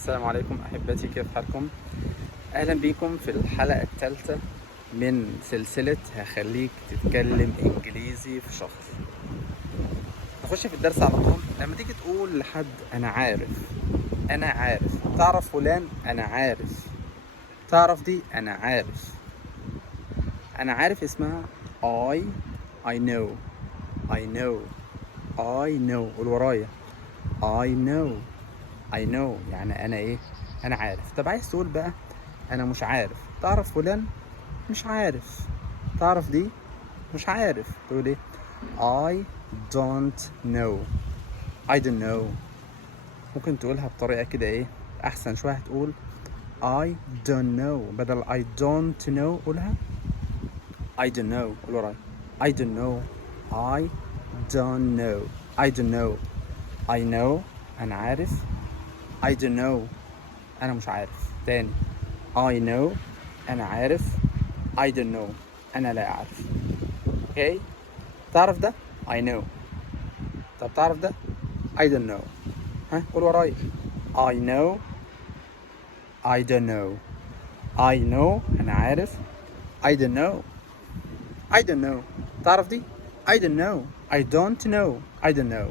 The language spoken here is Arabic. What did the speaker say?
السلام عليكم أحبتي، كيف حالكم؟ أهلا بكم في الحلقة الثالثة من سلسلة هخليك تتكلم إنجليزي في شهر. نخش في الدرس على طول. لما تيجي تقول لحد أنا عارف، تعرف فلان؟ أنا عارف. تعرف دي؟ أنا عارف اسمها I know. قول ورايا. I know يعني أنا إيه؟ أنا عارف. طب عايز تقول بقى أنا مش عارف. تعرف فلان؟ مش عارف. تعرف دي؟ مش عارف. تقول إيه؟ I don't know. ممكن تقولها بطريقة كده إيه؟ أحسن شوية. هتقول I don't know بدل I don't know. قولها I don't know. قول ورايا I don't know. I know أنا عارف. I don't know أنا مش عارف. تاني I know أنا عارف. I don't know أنا لا أعرف. اوكي؟ تعرف ده؟ I know. طب تعرف ده؟ I don't know. ها؟ قول وراي I know. I know أنا عارف. I don't know. تعرف دي؟ I don't know. I don't know.